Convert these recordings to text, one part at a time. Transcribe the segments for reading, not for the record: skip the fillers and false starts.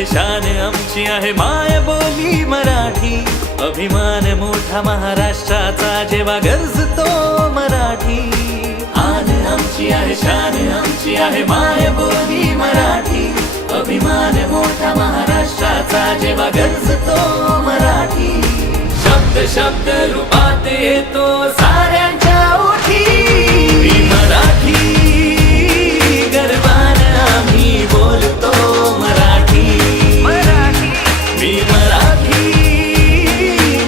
आहे शान आमची आहे माय बोली मराठी. अभिमान मोठा महाराष्ट्राचा जेव्हा गरजतो मराठी. आन आमची आहे शान आमची आहे माय बोली मराठी. अभिमान मोठा महाराष्ट्राचा जेव्हा गरजतो मराठी. शब्द शब्द रूपात येतो साऱ्यांच्या ओठी. मी मराठी गर्वानं आम्ही बोलतो मराठी. मी मराठी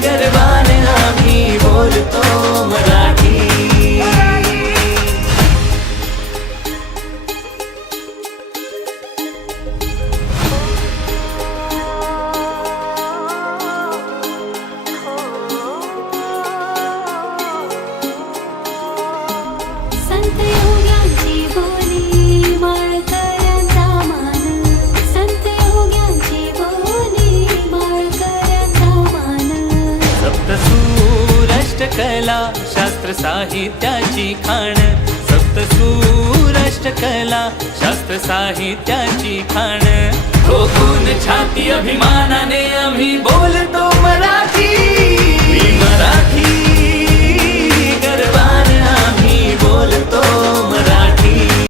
गर्वानं आम्ही बोलतो मराठी. संत योग्यांची बोली माळकऱ्यांचा मान. संत योग्यांची बोली माळकऱ्यांचा मान. सप्तसूर अष्टकला शास्त्र साहित्याची खाण. सप्तसूर अष्टकला शास्त्र साहित्याची खाण. ठोकून छाती अभिमानाने आम्ही बोलतो